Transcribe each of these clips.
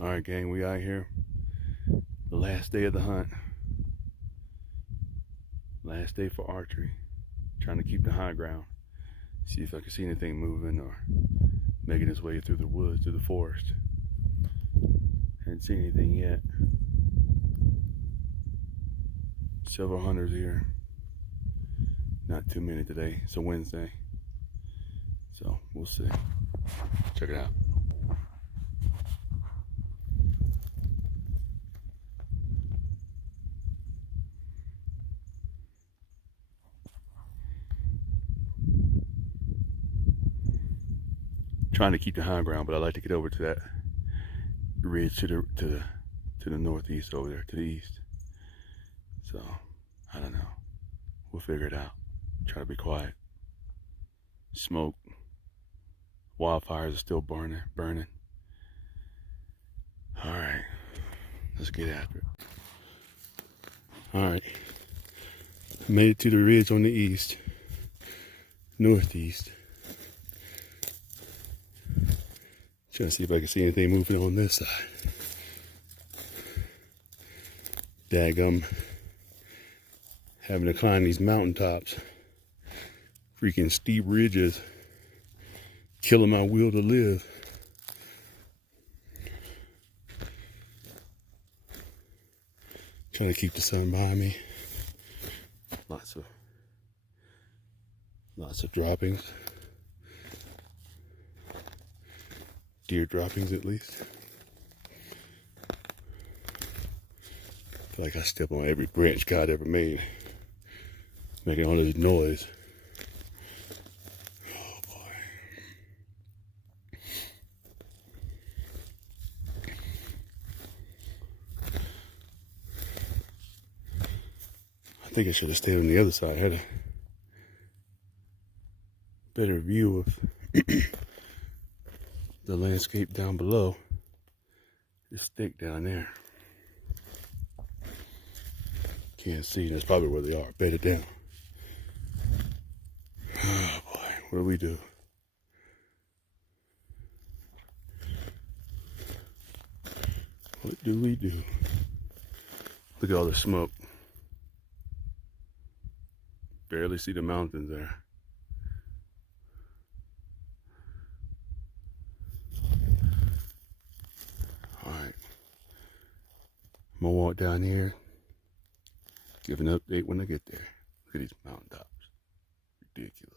All right, gang, we out here. The last day of the hunt. Last day for archery. Trying to keep the high ground. See if I can see anything moving or making its way through the woods, through the forest. Haven't seen anything yet. Several hunters here. Not too many today. It's a Wednesday. So we'll see. Check it out. Trying to keep the high ground, but I like to get over to that ridge to the northeast over there, to the east. So I don't know. We'll figure it out. Try to be quiet. Smoke. Wildfires are still burning. All right, let's get after it. All right, made it to the ridge on the east, northeast. Trying to see if I can see anything moving on this side. Daggum, having to climb these mountaintops, freaking steep ridges, killing my will to live. Trying to keep the sun behind me. Lots of droppings. Deer droppings, at least. Feel like I step on every branch God ever made, making all this noise. Oh boy. I think I should have stayed on the other side. I had a better view of the landscape down below. This stick down there. Can't see. That's probably where they are. Bedded down. Oh boy, what do we do? What do we do? Look at all the smoke. Barely see the mountains there. Alright. I'm gonna walk down here. Give an update when I get there. Look at these mountaintops. Ridiculous.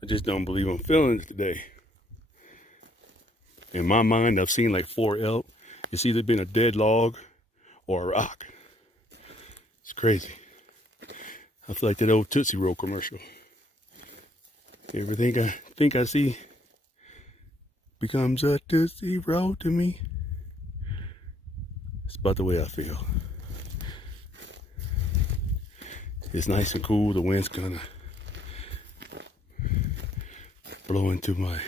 I just don't believe I'm feeling it today. In my mind, I've seen like 4 elk. It's either been a dead log or a rock. It's crazy. I feel like that old Tootsie Roll commercial. Everything I think I see becomes a Tootsie Roll to me. It's about the way I feel. It's nice and cool. The wind's kind of blowing to my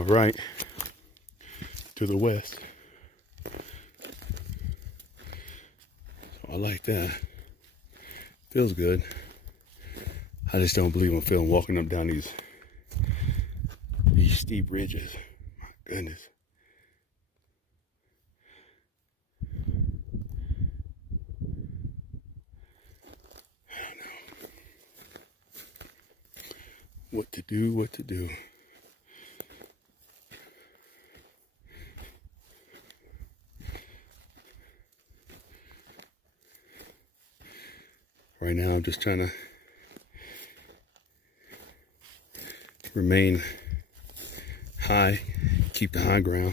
right, to the west. So I like that. Feels good. I just don't believe I'm feeling walking up down these steep ridges. My goodness. I don't know what to do. Right now I'm just trying to remain high, keep the high ground.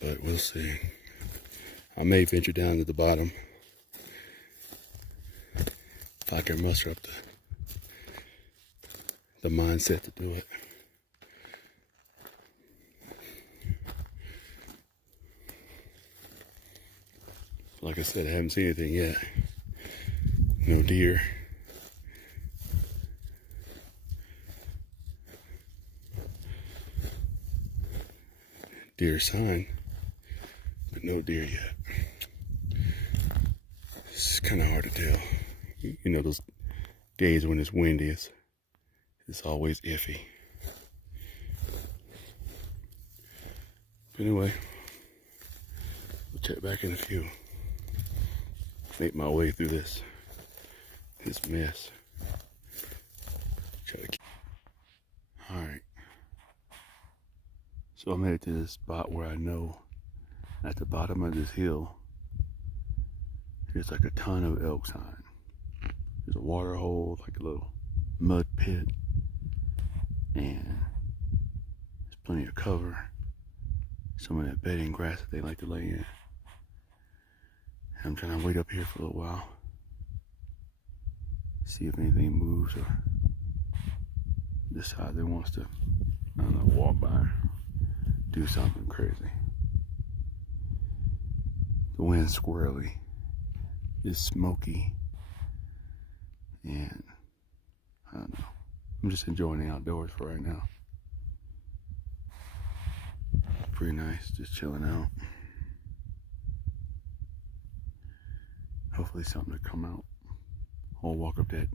But we'll see. I may venture down to the bottom if I can muster up the mindset to do it. Like I said, I haven't seen anything yet. No deer. Deer sign, but no deer yet. It's kind of hard to tell. You know those days when it's windy, it's always iffy. But anyway, we'll check back in a few. Make my way through this mess. All right. So I made it to this spot where I know at the bottom of this hill, there's like a ton of elk sign. There's a water hole, like a little mud pit, and there's plenty of cover. Some of that bedding grass that they like to lay in. I'm trying to wait up here for a little while. See if anything moves or decides it wants to, I don't know, walk by or do something crazy. The wind's squirrely. It's smoky. And I don't know. I'm just enjoying the outdoors for right now. Pretty nice, just chilling out. Hopefully something to come out. I'll walk up that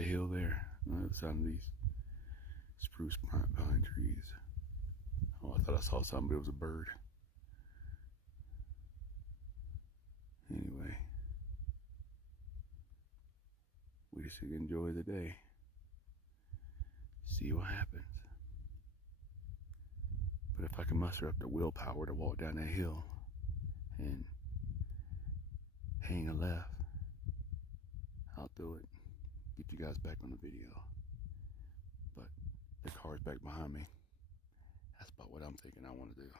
hill there on the other side of these spruce pine trees. Oh, I thought I saw something, but it was a bird. Anyway, we just enjoy the day. See what happens. But if I can muster up the willpower to walk down that hill and hang a left, I'll do it. Get you guys back on the video. But the car's back behind me. That's about what I'm thinking I want to do.